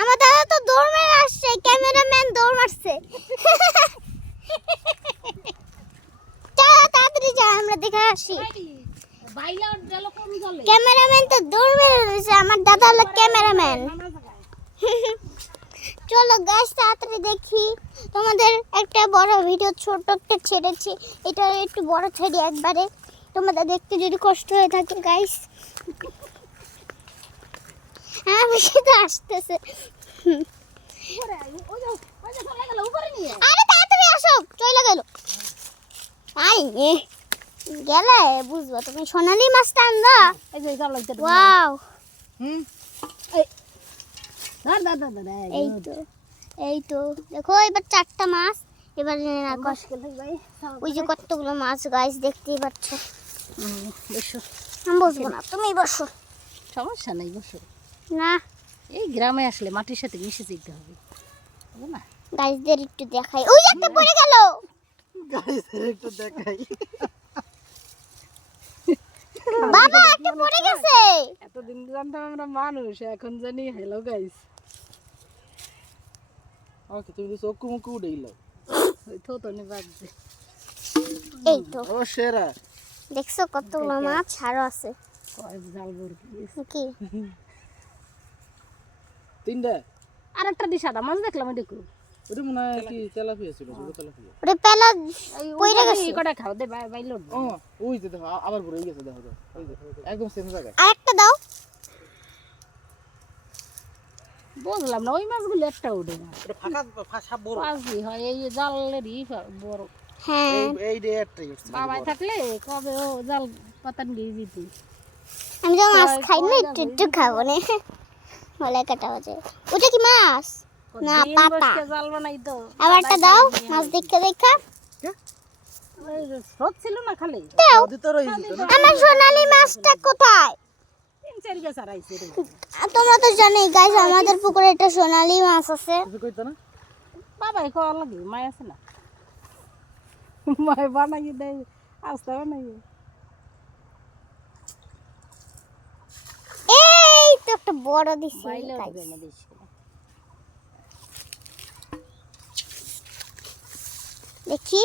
আমার দাদা তো দৌড় মেরে আসছে, ক্যামেরাম্যান দৌড় মারছে। চল তাড়াতাড়ি যা, আমরা দেখে আসি। ক্যামেরাম্যান তো দৌড় মেরে রয়েছে, আমার দাদা হলো ক্যামেরাম্যান। চলো গাইস তাড়াতাড়ি দেখি। তোমাদের একটা বড় ভিডিও ছোট একটা ছেড়েছি, এটা একটু বড় ছেড়ে একবারে, তোমাদের দেখতে যদি কষ্ট হয়ে থাকে গাইস। হ্যাঁ বেশি তো আসতেছে। আরে তাড়াতাড়ি আসো, চলে গেল। আই গেলে বুঝবো তুমি। সোনালি মাছটা আনবা? ওয়াও, এই তো দেখো এবার 4টা মাছ। এবার ওই যে কতগুলো মাছ গাইস দেখতেই পাচ্ছ। আমি বসবো না, তুমি বসো। সমস্যা নাই, বসো না। এই গ্রামে আসলে মাটির সাথে মিশে যেতে হবে না? গাইসদের একটু দেখাই। ওই একটা পড়ে গেল। গাইসদের একটু দেখাই। বাবা একটা পড়ে গেছে। এতদিন জানতাম আমরা মানুষ, এখন জানি হ্যালো গাইস। ওকে তুমি তো চোখ মুখ উড়ে গেল। ওই তো তো বাজছে। এই তো ও সেরা, দেখছো কতগুলো মাছ আরো আছে। কয় জাল বড় কি 3টা? আরেকটা দি সাদা মাছ দেখলাম, দেখো ওটা মনে হয় কি তেলাপিয়া ছিল, ছোট তেলাপিয়া। ওরে পেলা পড়ে গেছে। এই কটা খাও দে বাই লোড। ও ওই যে দেখো আবার পড়ে গেছে, দেখো তো ওই যে একদম সেম জায়গা। আরেকটা দাও। বুঝলাম না ওই মাছগুলো একটা উঠে না। এটা ফাঁকা ফাঁসা বড়। পাঁচই হয় এই জালেরই বড়। হ্যাঁ এই ডেটটাই হচ্ছে বাবা থাকলে কবে ও জাল পাতান দিয়ে দিত। আমি তো মাছ খাই না, একটু একটু খাবো না। বলে কাটা বাজে। ওটা কি মাছ? না পাতা। জাল বানাই তো। আবারটা দাও, মাছ দেখা দেখা। ওই যে স্রোত ছিল না খালি। দাও। ওদিকে রইছে তো। আমার সোনালী মাছটা কোথায়? 3-4 গাছ আর আইছে রে। তোমরা তো জানোই গাইস আমাদের পুকুরে একটা সোনালী মাছ আছে। কিছু কইতো না? বাবাই খাওয়া লাগে, মায় আছে না? মায় বানাই দেয়, আস্তে বানাই। এই তো একটা বড় দিছি বাইলে গাইস। উঠবে না বেশি। দেখি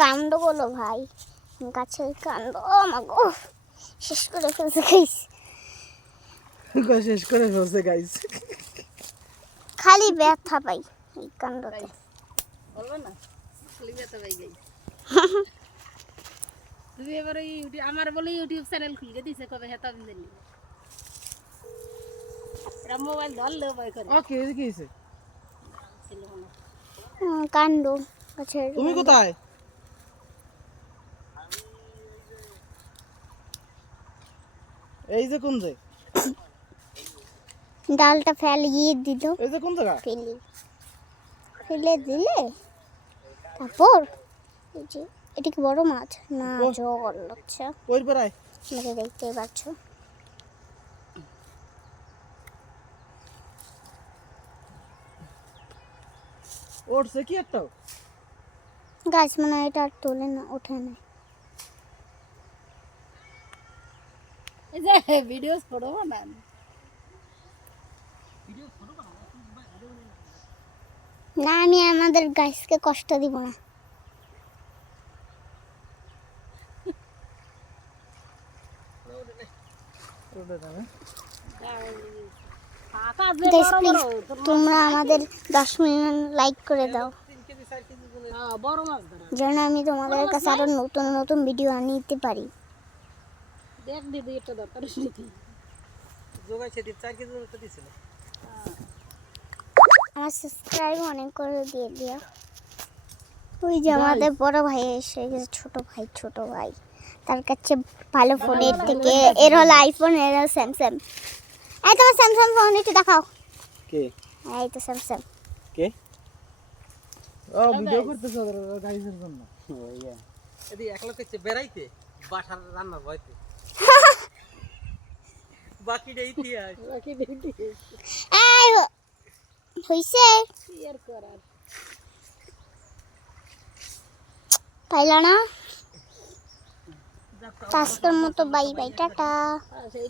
কাণ্ড বলো ভাই, গাছের কাণ্ড। ও মা গো, শেষ করে ফেলছে গাইস। শেষ করে ফেলছে গাইস। খালি ব্যথা পাই এই কাণ্ডতে। বলবে না খালি ব্যথা পাই গাই। তুমি এবার ওই আমার বলে ইউটিউব চ্যানেল খুলে দিছে, কবে হেতা আমি জানি। এরা মোবাইল ধরলেও ভয় করে। ওকে এই কি হইছে? ছিল মনে। কাণ্ড গাছের। তুমি কোথায়? এই যে কোন যে? ডালটা ফেলিয়ে দিল। এই যে কোন জায়গা? ফেলে দিলে তারপর এই যে এটা কি বড় মাছ না? জল আচ্ছা, ওই পারায় তোমরা দেখতেই পাচ্ছ। ওঠছে কি একটা? গাছ মানে এটা আর তোলে না, ওঠে না। এই যে ভিডিওস করব না। না আমি আমাদের গাছকে কষ্ট দিব না। Guys, please, তোমরা আমাদের 10 মিলিয়ন লাইক করে দাও, বড় মাছ ধরা যেন আমি তোমাদের কাছে আরো নতুন নতুন ভিডিও আনিতে পারি। দেখ দিদি একটা দরকার ছিল। যোগাইছে 4 কেজি মতো দিছিল। আমার সাবস্ক্রাইব অনেক করে দিয়ে দিও। ওই যে আমাদের বড় ভাই এসে গেছে, ছোট ভাই তার কাছে ভালো ফোনের থেকে এর হলো আইফোন, এর হলো স্যামসাং। এই তোমার স্যামসাং ফোন একটু দেখাও। কে? এই তো স্যামসাং। কে? ও ভিডিও করতেছ গাইসের জন্য। ও ইয়া। এদি একলা কইছে বেরাইতে বাসার রান্নার ভয়তে। বাকিটা ইতিহাস। এই হইছে শেয়ার করার পাইলা না? আজকের মতো বাই বাই, টাটা। সেই